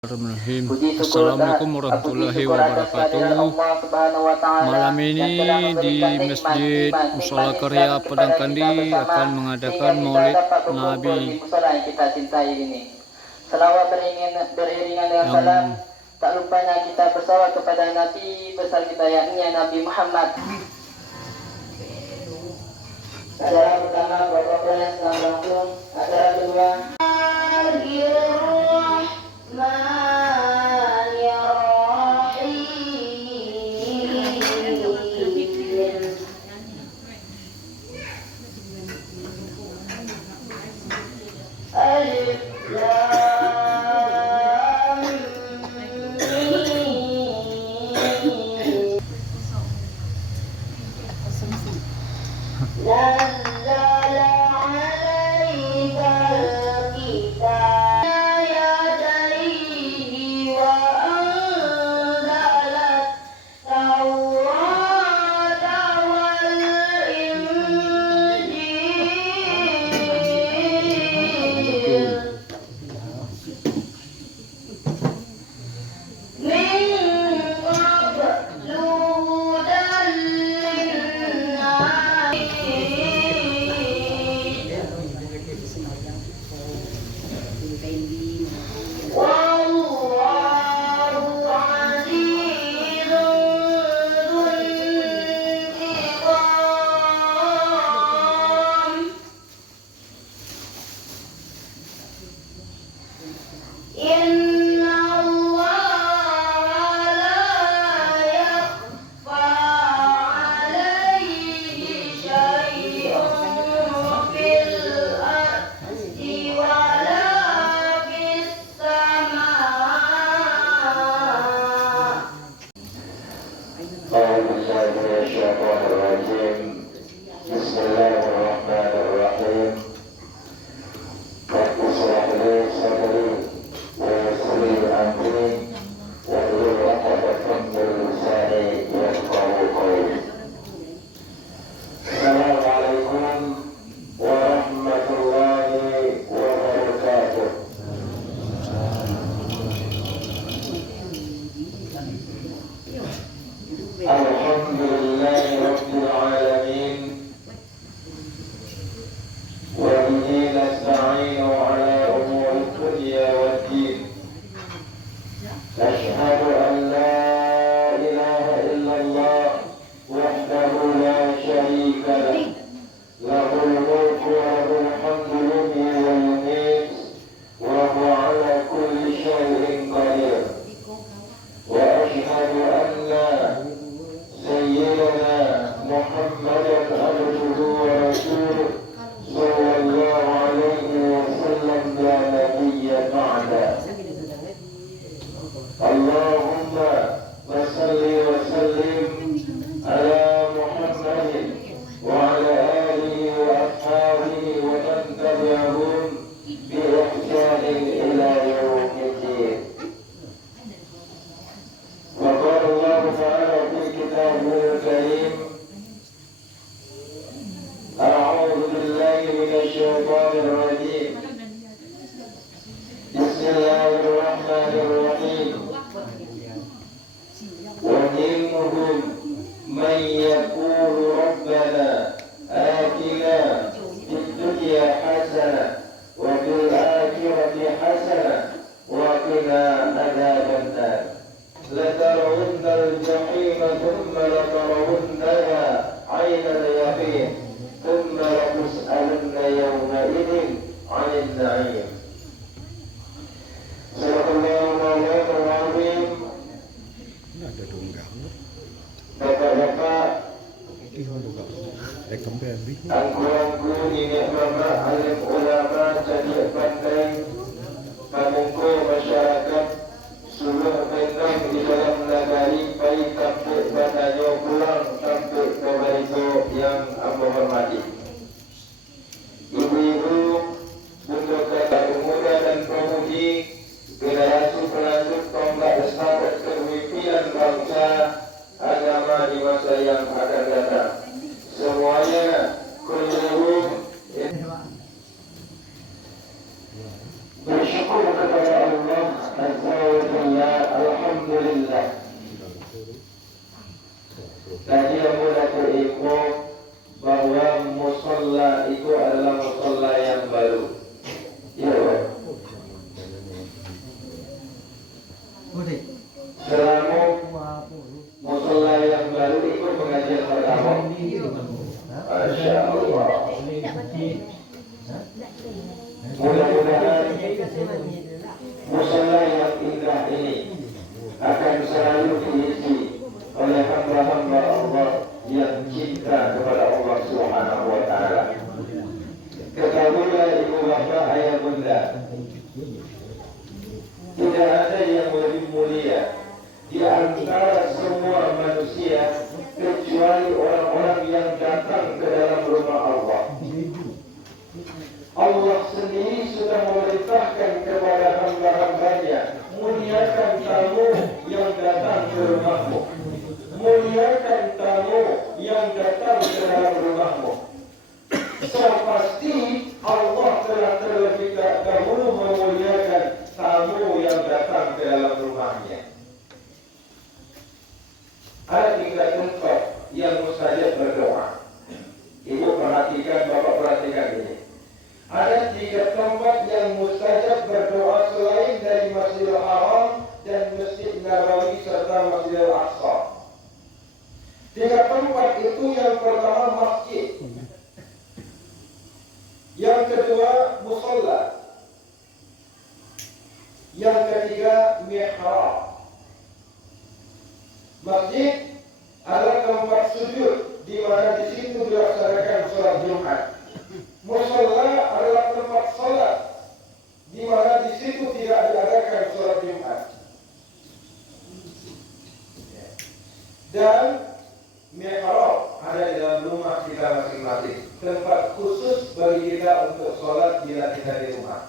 Assalamualaikum warahmatullahi wabarakatuh. Malam ini di Masjid Mushola Karya Padang Kandi akan mengadakan Maulid Nabi Selawat beriringan dengan salam. Tak lupanya kita bersalawat kepada Nabi besar kita yakni Nabi Muhammad. Acara pertama protokol yang sedang berlangsung. Acara kedua. Bismillahirrahmanirrahim. Rabbi shrah li sadri wa yassir li amri wahlul 'uqdatam min lisani yafqahu qawli. Assalamualaikum warahmatullahi wabarakatuh. Alhamdulillahi rabbil alamin. وبه نستعين على أمور الدنيا والدين. أشهد أن لا إله إلا الله وحده لا شريك له، له الملك وله الحمد يحيي ويميت وهو على كل شيء قدير. وأشهد أن سيدنا محمدا عبده ورسوله صلى الله عليه وسلم لا نبي بعده. اللهم صل وسلم على محمد وعلى آله وأصحابه ومن تبعهم بإحسان إلى يوم الدين. وقال الله تعالى في كتابه الكريم: أعوذ بالله من الشيطان الرجيم. بسم الله الرحمن الرحيم. ومنهم من يقول ربنا آتنا في الدنيا حسنة وفي الآخرة حسنة وقنا عذاب النار. لترون الجحيم ثم لترونها عين اليقين ثم لتسألن يومئذ عن النعيم. Sadaqallahul azim. Bapak-bapak, angku-angku nenek mama, alim ulama, jadi pandai, pamungku masyarakat seluruh bentang di dalam negari, baik sampai Bandayo pulang sampai ke Barito yang amat hormati. Ibu-ibu, bunda kakak muda dan pemudi, generasi pelanjut tonggak estafet kepemimpinan bangsa agama di masa yang akan datang. Semuanya kulluhum Alhamdulillah, alhamdulillah. Tadi yang mudah berinfo bahwa musola itu adalah musola yang baru. Ya, selama musola yang baru itu pengajian pertama. Masya Allah. Mudah-mudahan musola yang indah ini akan selalu diisi oleh hamba-hamba Allah yang cinta kepada Allah Subhanahu wa Ta'ala. Ketahuilah ibu bapa ayah bunda, tidak ada yang lebih mulia di antara semua manusia kecuali orang-orang yang datang ke dalam rumah Allah. Allah sendiri sudah memerintahkan kepada hamba-hambanya, muliakan tamu yang datang ke rumahmu, muliakan tamu yang datang ke dalam rumahmu. So pasti Allah telah terlebih dahulu memuliakan tamu yang datang ke dalam rumahnya. Ada 3 tempat yang mustajab berdoa. Ibu perhatikan, bapak perhatikan ini. Ada 3 tempat yang mustajab berdoa selain dari Masjidil Haram dan Masjid Nabawi serta Masjidil Aqsa. 3 tempat itu, yang pertama masjid, yang kedua musola, yang ketiga mihrab. Masjid adalah tempat sujud di mana di situ dilaksanakan sholat Jumat. Musola adalah tempat sholat di mana di situ tidak diadakan sholat Jumat. Dan mihrab ada di dalam rumah kita masing-masing, tempat khusus bagi kita untuk sholat bila kita di rumah.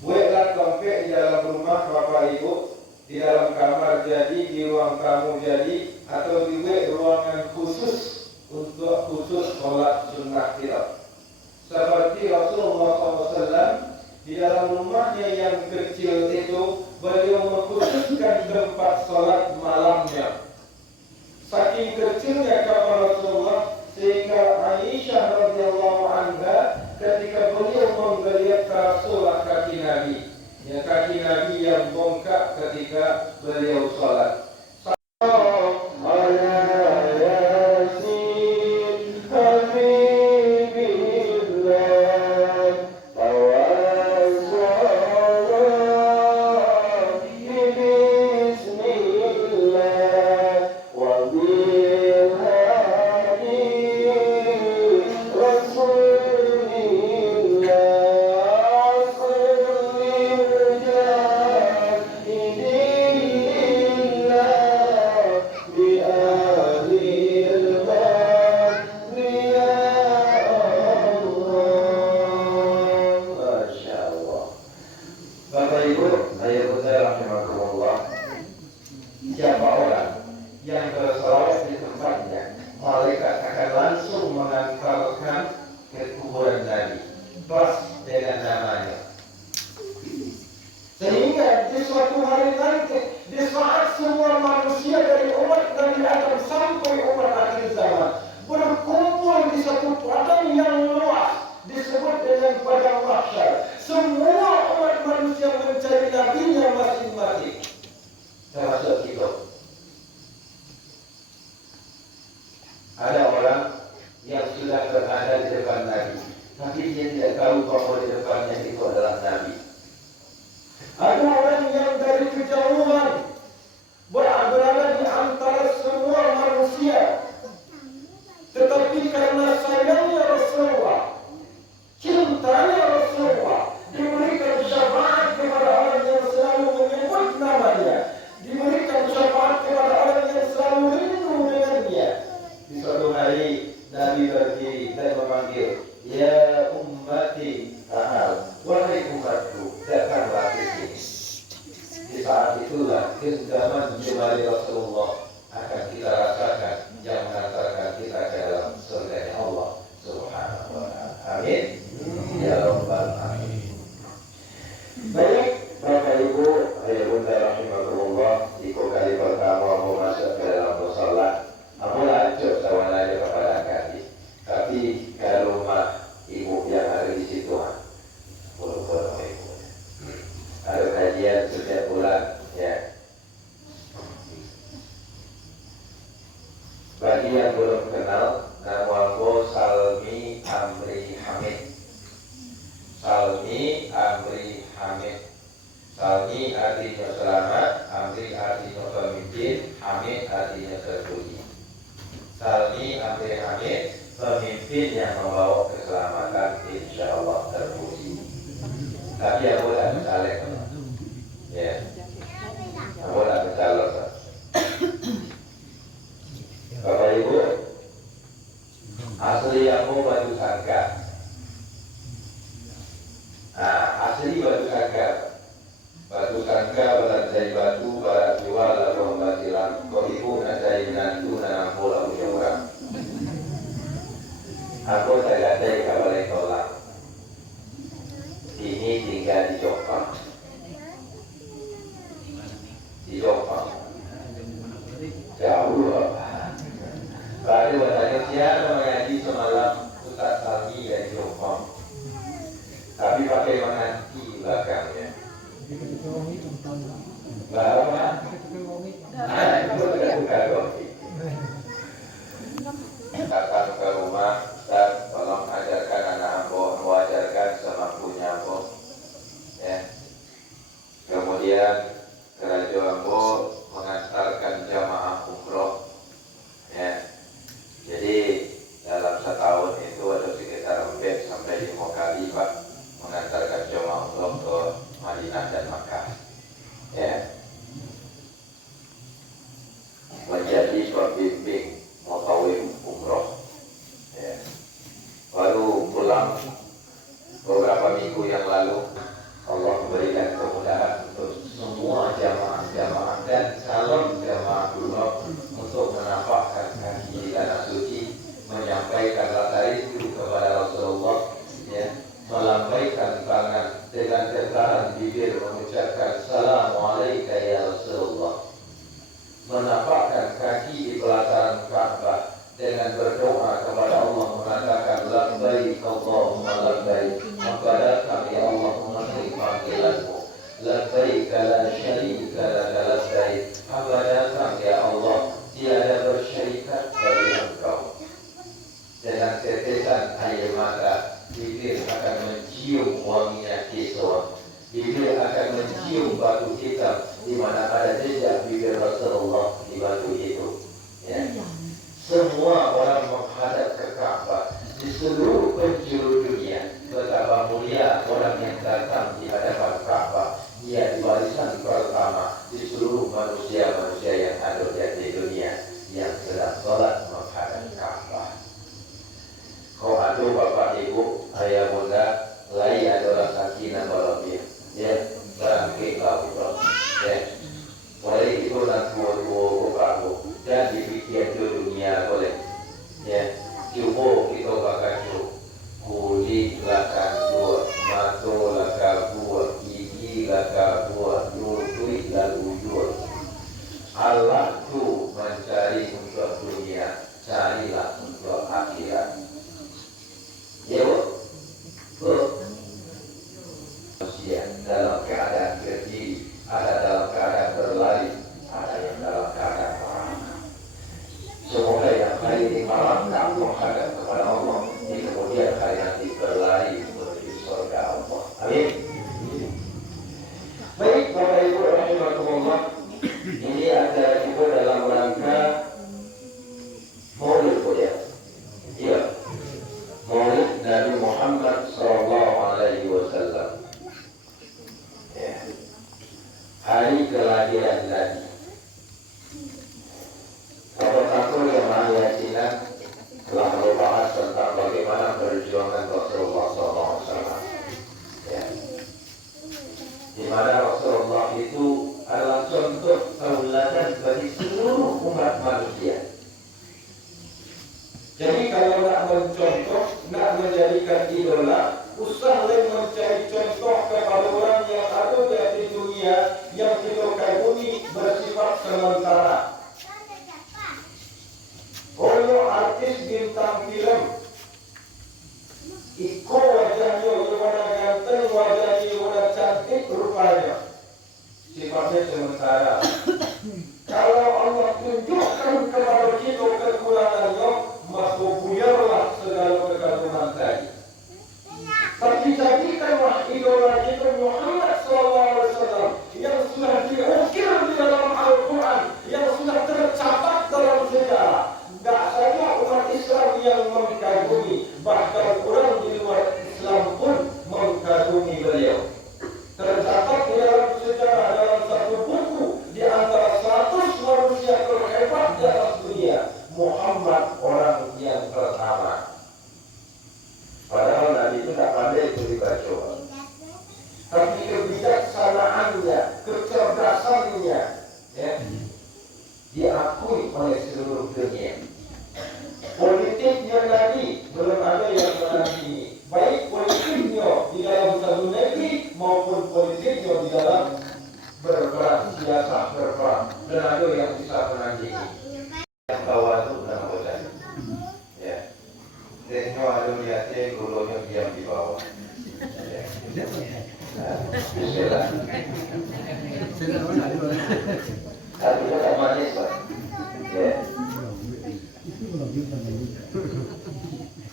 Buatlah tempat di dalam rumah bapak ibu, di dalam kamar jadi, di ruang tamu jadi, atau dibuat ruangan khusus untuk khusus sholat sunnah kita. Seperti Rasulullah SAW di dalam rumahnya yang kecil itu, beliau mengkhususkan tempat sholat malamnya. Saking kecilnya kapal Rasulullah sehingga Aisyah radhiyallahu anha ketika beliau menggeliat Rasulullah kaki Nabi, ya kaki Nabi yang bongkak ketika beliau sholat. Ada orang yang sudah berada di depan Nabi, tapi dia tidak tahu bahwa di depannya itu adalah Nabi. Ada orang yang dari kejauhan berada di antara semua manusia, tetapi karena sayangnya Rasulullah, cintanya Rasulullah, diberikan syafaat kepada orang yang selalu menyebut namanya, diberikan syafaat kepada orang yang selalu rindu dengannya. Di suatu hari Nabi berdiri dan memanggil, "Ya ummati ta'al, wahai umatku, datanglah ke sini." Di saat itulah genggaman jemari Rasulullah akan kita rasakan yang mengantarkan kita ke dalam surga Allah Subhanahu wa Ta'ala. Amin. Ya Rabbal Alamin. Baik, Salmi artinya selamat, amri artinya pemimpin, hamid artinya terpuji. Salmi, amri, hamid, pemimpin yang membawa keselamatan, insya Allah terpuji. Tapi ya boleh saleh, ya, boleh bercalon. Bapak Ibu, asli yang mau batu sangka. Nah, asli batu sangka. Batu sangka berlantai batu, barat jual, lalu batilan. Kau ibu nanti nantu nanam bola punya orang. Aku tak ada kabar tolak. Ini tinggal di Jepang. Di Jepang. Jauh apa? Baru bertanya siapa mengaji semalam Ustaz Salmi dari Jepang. Tapi pakai menanti belakangnya. Bawa, itu bukan kopi. Datang ke rumah dan tolong ajarkan anak ambo, ajarkan semampunya ambo. Ya. Kemudian Raja Ambo mengantarkan jamaah umroh. Ya. Jadi dalam setahun itu ada sekitar 4 sampai 5 kali Pak mengantarkan jamaah umroh ke Madinah dan Makkah. Ya. Menjadi pembimbing mutawif umroh. Ya. Baru pulang beberapa minggu yang lalu, Allah memberikan kemudahan untuk semua jamaah-jamaah dan calon jamaah umroh untuk menampakkan kaki di tanah suci, menyampaikan rasa rindu kepada Rasulullah, ya, melambaikan tangan dengan getaran bibir mengucapkan Assalamualaikum ya Rasulullah, menampakkan kaki di pelataran Ka'bah dengan berdoa kepada Allah mengatakan labbaik Allahumma labbaik, maka datang ya Allah memenuhi panggilanmu, labbaik la syarika laka labbaik, maka datang ya Allah tiada bersyarikat bagi Engkau. Dengan tetesan air mata bibir akan mencium wanginya kiswah, bibir akan mencium batu hitam di mana ada jejak bibir Rasulullah di batu itu. Ya. Semua orang menghadap ke Ka'bah di seluruh penjuru dunia. Betapa mulia orang yang datang di hadapan Ka'bah. Dia di barisan pertama di seluruh manusia-manusia yang ada di dunia yang sedang sholat menghadap Ka'bah. Kau aduh Bapak Ibu, ayah bunda, lai adalah sakinah barokah. Ya, berangkat kau ya. Boleh itu dan dua kamu dan dipikir di dunia boleh. Ya, cuba kita bakal kulit lakan dua, mata lakan dua, gigi lakan dua, duit lalu dua. Allah tu mencari untuk dunia, carilah untuk akhirat. Ya, manusia dalam keadaan berdiri, ada dalam keadaan berlari, ada yang dalam keadaan perang. Semoga yang hari ini malam kamu menghadap kepada Allah, di kemudian hari nanti berlari menuju surga Allah. Amin. Baik, Bapak Ibu rahimahkumullah, ini ada juga dalam rangka Maulid ya. Iya. Maulid Nabi Muhammad sallallahu alaihi wasallam. Ya. Hari kelahiran Nabi. Bapak-bapak yang mahasiswa telah membahas tentang bagaimana perjuangan Rasulullah SAW. Ya. Di mana Rasulullah itu adalah contoh tauladan bagi seluruh umat manusia. Jadi kalau nak mencontoh, nak menjadikan idola, usahlah mencari contoh kepada orang yang ada di dunia yang kita kagumi bersifat sementara. Kalau artis bintang film, ikut wajahnya warna ganteng, wajahnya warna cantik, rupanya sifatnya sementara. Kalau Allah tunjukkan kepada kita kekurangannya, maka buyarlah segala kekaguman tadi. Tapi jadikanlah idola kita Muhammad SAW di dalam berperang, biasa berperang. Dan ada yang bisa menandingi. Yang bawah itu nama bosan. Ya. Dekno ada lihatnya gurunya diam di bawah. Ya. Bismillah. Artinya tak manis, Pak. Ya.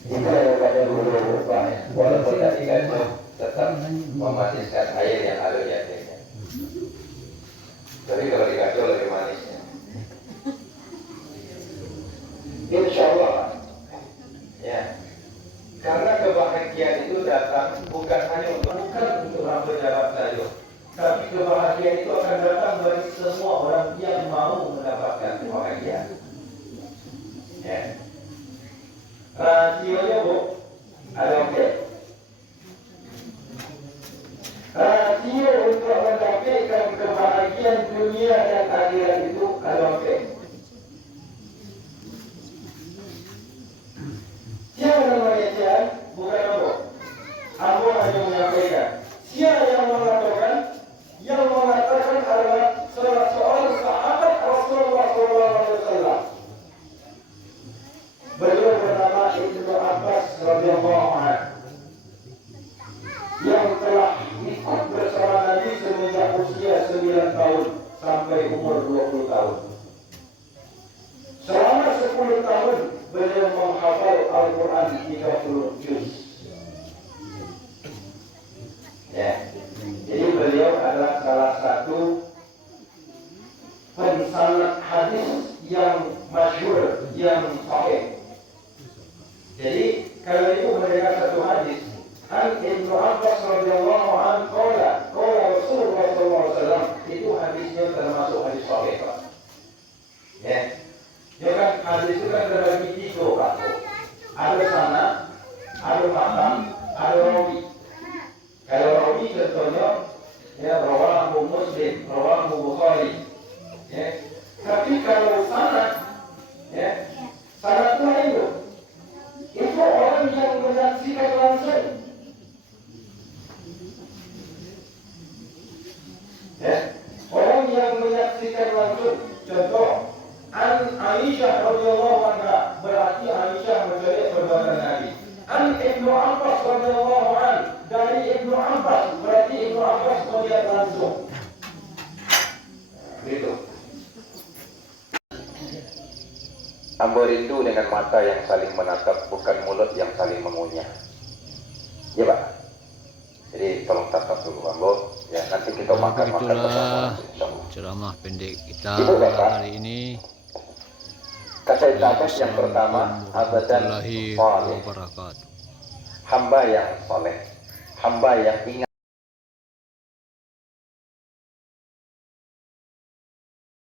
Itu yang pada guru Pak. Walaupun tadi kan tetap memaniskan air yang ada di akhirnya. Tapi kalau dikacau lebih manisnya. Insya Allah. Ya. Karena kebahagiaan itu datang bukan hanya untuk orang pejabat saja. Tapi kebahagiaan itu akan datang bagi semua orang yang mau mendapatkan kebahagiaan. Ya. Rasionya Bu, ada oke. Rasio untuk mendapatkan kebahagiaan dunia dan akhirat itu ada oke. Siapa namanya Cian? Bukan Ambo. Ambo hanya menyampaikan. Siapa yang mengatakan? Yang mengatakan adalah salah seorang sahabat Rasulullah SAW. Beliau bernama Ibnu Abbas radhiyallahu anhu, yang telah ikut bersama Nabi semenjak usia 9 tahun sampai umur 20 tahun. Selama 10 tahun beliau menghafal Al-Quran 30 juz. Ya. Jadi beliau adalah salah satu pensanad hadis yang masyhur, yang sahih. Jadi kalau itu mendengar satu hadis, An Ibnu Abbas radhiyallahu anhu qala Rasulullah SAW, itu hadisnya termasuk hadis sahih, Pak. Ya. Ya kan hadis itu kan terbagi 3, Pak. Ada sanad, ada matan, ada rawi. Kalau rawi contohnya ya rawahu Muslim, rawahu Bukhari. Ya. Tapi kalau sanad, ya sanad itu lain. Itu orang yang menyaksikan langsung. Ya. Orang yang menyaksikan langsung. Contoh, An Aisyah radhiyallahu anha, berarti Aisyah menjadi perbuatan Nabi. An Ibnu Abbas radhiyallahu anhu, dari Ibnu Abbas, berarti Ibnu Abbas melihat langsung. Begitu. Ambo rindu dengan mata yang saling menatap, bukan mulut yang saling mengunyah. Ya Pak. Jadi tolong tatap dulu Ambo. Ya nanti kita makan bersama. Ceramah pendek kita hari ini. Kata yang pertama, abadan salih. Hamba yang soleh, hamba yang ingat.